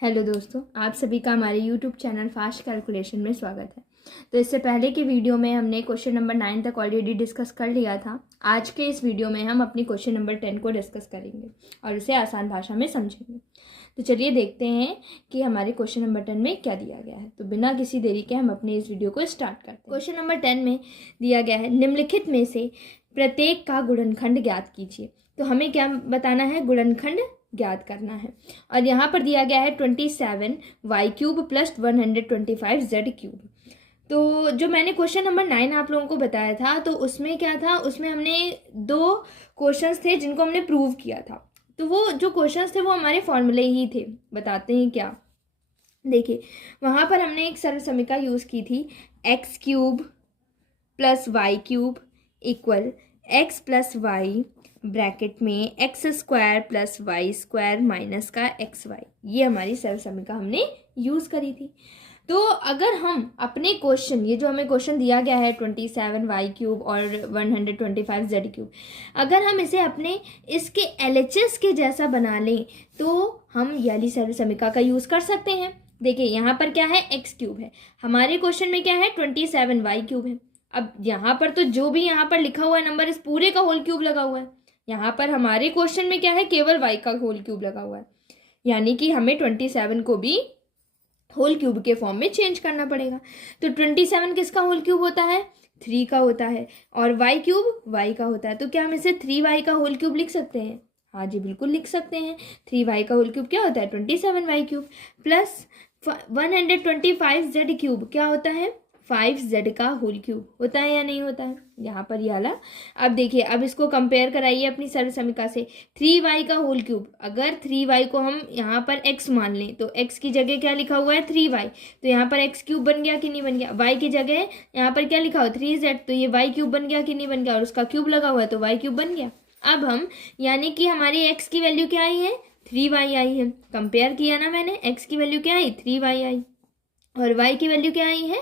Hello दोस्तों, आप सभी का हमारे यूट्यूब चैनल फास्ट कैलकुलेशन में स्वागत है। तो इससे पहले की वीडियो में हमने क्वेश्चन नंबर 9 तक ऑलरेडी डिस्कस कर लिया था। आज के इस वीडियो में हम अपनी क्वेश्चन नंबर 10 को डिस्कस करेंगे और इसे आसान भाषा में समझेंगे। तो चलिए देखते हैं कि हमारे क्वेश्चन नंबर 10 में क्या दिया गया है। तो बिना किसी देरी के हम अपने इस वीडियो को स्टार्ट करते हैं। क्वेश्चन नंबर 10 में दिया गया है, निम्नलिखित में से प्रत्येक का गुणनखंड ज्ञात कीजिए। तो हमें क्या बताना है? गुणनखंड ज्ञात करना है। और यहाँ पर दिया गया है 27y³ प्लस 125z³। तो जो मैंने क्वेश्चन नंबर 9 आप लोगों को बताया था, तो उसमें क्या था, उसमें हमने 2 क्वेश्चंस थे जिनको हमने प्रूव किया था। तो वो जो क्वेश्चंस थे वो हमारे फॉर्मूले ही थे। बताते हैं क्या। देखिए, वहाँ पर हमने एक सरल समीकरण यूज़ की थी, x³ plus y³ equal x plus Y bracket में x² प्लस y² माइनस का xy। ये हमारी सरल समीकरण हमने यूज़ करी थी। तो अगर हम अपने क्वेश्चन, ये जो हमें क्वेश्चन दिया गया है 27y³ और 125z³, अगर हम इसे अपने इसके LHS के जैसा बना लें तो हम ये वाली सरल समीकरण का यूज़ कर सकते हैं। देखिए, यहाँ पर क्या है, x³ है, हमारे क्वेश्चन में क्या है, 27y³ है। अब यहाँ पर तो जो भी यहाँ पर लिखा हुआ है नंबर, इस पूरे का होल क्यूब लगा हुआ है। यहाँ पर हमारे क्वेश्चन में क्या है, केवल y का होल क्यूब लगा हुआ है, यानी कि हमें 27 को भी होल क्यूब के फॉर्म में चेंज करना पड़ेगा। तो 27 किसका होल क्यूब होता है? 3 का होता है। और y³ y का होता है। तो क्या हम इसे 3y का होल क्यूब लिख सकते हैं? हाँ जी, बिल्कुल लिख सकते हैं। 3y का होल क्यूब क्या होता है? 27y³ प्लस 125z³ क्या होता है? 5z का होल क्यूब होता है या नहीं होता है? यहाँ पर ये वाला। अब देखिए, अब इसको कंपेयर कराइए अपनी सरल समीकरण से। 3y का होल क्यूब, अगर 3y को हम यहाँ पर x मान लें तो x की जगह क्या लिखा हुआ है? 3y। तो यहाँ पर x³ बन गया कि नहीं बन गया? y की जगह यहाँ पर क्या लिखा हो? 3z। तो ये y³ बन गया कि नहीं बन गया? और उसका क्यूब लगा हुआ है तो y³ बन गया। अब हम, यानी कि हमारी x की वैल्यू क्या आई है? 3y आई है। कंपेयर किया ना मैंने, x की वैल्यू क्या आई? 3y आई, और y की वैल्यू क्या आई है?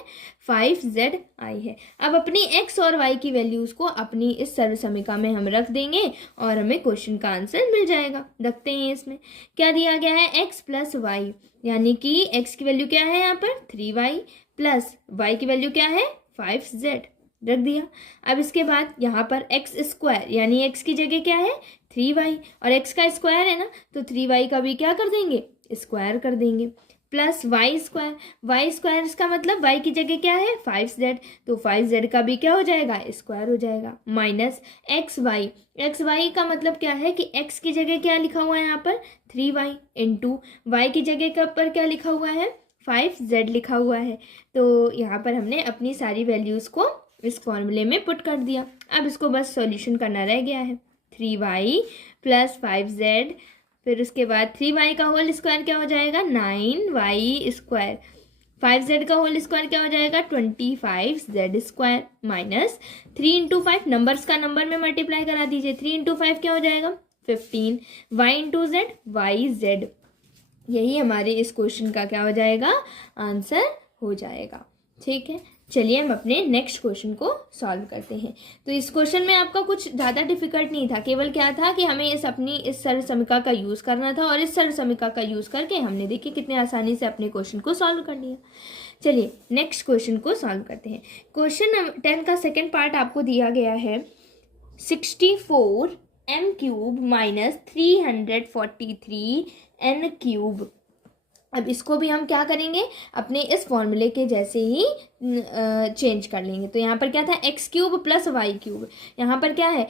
5z आई है। अब अपनी x और y की वैल्यूज को अपनी इस सरल समीकरण में हम रख देंगे और हमें क्वेश्चन का आंसर मिल जाएगा। देखते हैं इसमें क्या दिया गया है, x प्लस वाई, यानी कि x की वैल्यू क्या है यहाँ पर? 3y प्लस y की वैल्यू क्या है? 5z रख दिया। अब इसके बाद यहाँ पर x², यानी x की जगह क्या है? 3y, और x का स्क्वायर है ना, तो 3y का भी क्या कर देंगे? स्क्वायर कर देंगे, प्लस y² इसका मतलब y की जगह क्या है? 5z, तो 5z का भी क्या हो जाएगा? स्क्वायर हो जाएगा, माइनस xy का मतलब क्या है कि x की जगह क्या लिखा हुआ है यहाँ पर? 3y इंटू y की जगह पर क्या लिखा हुआ है? 5z लिखा हुआ है। तो यहाँ पर हमने अपनी सारी वैल्यूज़ को इस फॉर्मूले में पुट कर दिया। अब इसको बस सॉल्यूशन करना रह गया है। 3y प्लस 5z, फिर उसके बाद 3y का होल स्क्वायर क्या हो जाएगा? 9y², 5z का होल स्क्वायर क्या हो जाएगा? 25z² माइनस 3 इंटू 5, नंबर्स का नंबर में मल्टीप्लाई करा दीजिए। 3 इंटू 5 क्या हो जाएगा? 15, y इंटू z yz। यही हमारे इस क्वेश्चन का क्या हो जाएगा? आंसर हो जाएगा। ठीक है, चलिए हम अपने नेक्स्ट क्वेश्चन को सॉल्व करते हैं। तो इस क्वेश्चन में आपका कुछ ज़्यादा डिफिकल्ट नहीं था, केवल क्या था कि हमें इस सरल समीकरण का यूज़ करना था, और इस सरल समीकरण का यूज़ करके हमने देखिए कितने आसानी से अपने क्वेश्चन को सॉल्व कर लिया। चलिए नेक्स्ट क्वेश्चन को सॉल्व करते हैं। क्वेश्चन 10 का सेकेंड पार्ट आपको दिया गया है, 64m³ माइनस 343n³। अब इसको भी हम क्या करेंगे? अपने इस फॉर्मूले के जैसे ही चेंज कर लेंगे। तो यहाँ पर क्या था? x³ plus y³। यहाँ पर क्या है?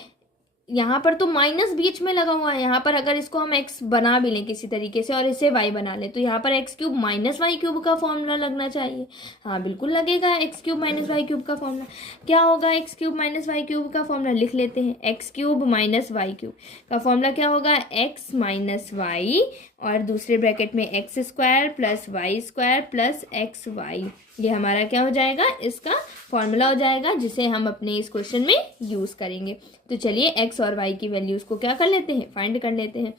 यहाँ पर तो माइनस बीच में लगा हुआ है। यहाँ पर अगर इसको हम x बना भी लें किसी तरीके से और इसे y बना लें, तो यहाँ पर x³ माइनस y³ का फॉर्मूला लगना चाहिए। हाँ, बिल्कुल लगेगा x³ माइनस y³ का फॉर्मूला। क्या होगा x³ माइनस y³ का फॉर्मूला? लिख लेते हैं। x³ माइनस y³ का फॉर्मूला क्या होगा? x माइनस y, और दूसरे ब्रैकेट में x² plus y² plus xy। ये हमारा क्या हो जाएगा? इसका फॉर्मूला हो जाएगा, जिसे हम अपने इस क्वेश्चन में यूज़ करेंगे। तो चलिए x और y की वैल्यूज़ को क्या कर लेते हैं? फाइंड कर लेते हैं।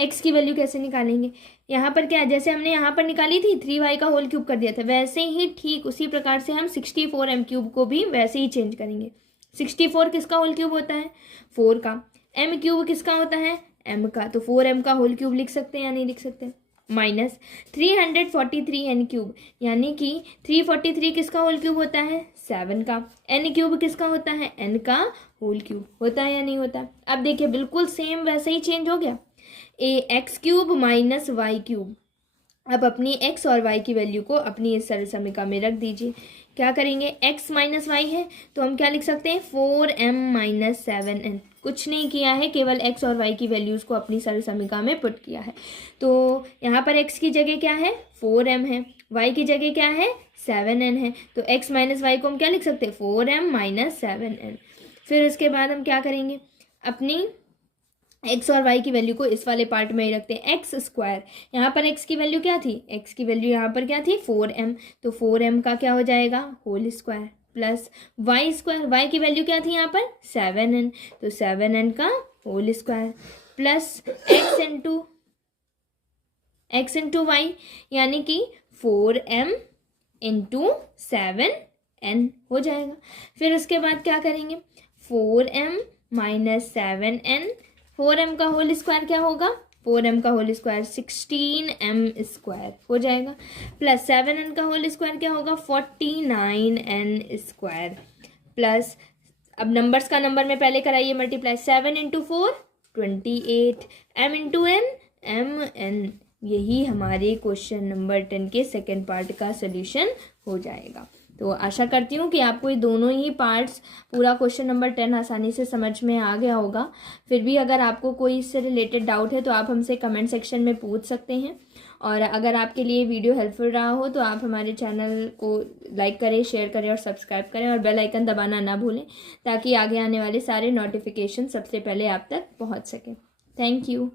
x की वैल्यू कैसे निकालेंगे? यहाँ पर क्या है, जैसे हमने यहाँ पर निकाली थी 3y का होल क्यूब कर दिया था, वैसे ही ठीक उसी प्रकार से हम 64m³ को भी वैसे ही चेंज करेंगे। 64 किसका होल क्यूब होता है? 4 का। m³ किसका होता है? m का। तो 4m का होल क्यूब लिख सकते हैं या नहीं लिख सकते? माइनस 343n³ यानी कि 343 किसका होल क्यूब होता है 7 का, n³ किसका होता है n का होल क्यूब, होता है या नहीं होता। अब देखिए बिल्कुल सेम वैसे ही चेंज हो गया, x³ माइनस y³। अब अपनी x और y की वैल्यू को अपनी इस सरल समीकरण में रख दीजिए। क्या करेंगे, x माइनस वाई है तो हम क्या लिख सकते हैं 4m माइनस 7n। कुछ नहीं किया है, केवल x और y की वैल्यूज़ को अपनी सरल समीकरण में पुट किया है। तो यहाँ पर x की जगह क्या है 4m है, y की जगह क्या है 7n है, तो x माइनस वाई को हम क्या लिख सकते हैं 4m माइनस 7n। फिर उसके बाद हम क्या करेंगे, अपनी x और y की वैल्यू को इस वाले पार्ट में ही रखते हैं। एक्स स्क्वायर, यहाँ पर x की वैल्यू क्या थी, x की वैल्यू यहाँ पर क्या थी 4m, तो 4m का क्या हो जाएगा whole square plus y square, y की वैल्यू क्या थी यहाँ पर 7n, तो 7n का whole square plus x into Y यानी कि 4m इंटू 7n हो जाएगा। फिर उसके बाद क्या करेंगे 4m माइनस 7n, 4m का होल स्क्वायर क्या होगा 4m का होल स्क्वायर 16m स्क्वायर हो जाएगा, प्लस 7n का होल स्क्वायर क्या होगा 49n स्क्वायर, प्लस अब नंबर्स का नंबर में पहले कराइए multiply, 7 into 4 28, m into n mn। यही हमारे क्वेश्चन नंबर 10 के सेकेंड पार्ट का सोल्यूशन हो जाएगा। तो आशा करती हूँ कि आपको ये दोनों ही पार्ट्स पूरा क्वेश्चन नंबर 10 आसानी से समझ में आ गया होगा। फिर भी अगर आपको कोई इससे रिलेटेड डाउट है तो आप हमसे कमेंट सेक्शन में पूछ सकते हैं, और अगर आपके लिए वीडियो हेल्पफुल रहा हो तो आप हमारे चैनल को लाइक करें, शेयर करें और सब्सक्राइब करें, और बेल आइकन दबाना ना भूलें ताकि आगे आने वाले सारे नोटिफिकेशन सबसे पहले आप तक पहुँच सकें। Thank you.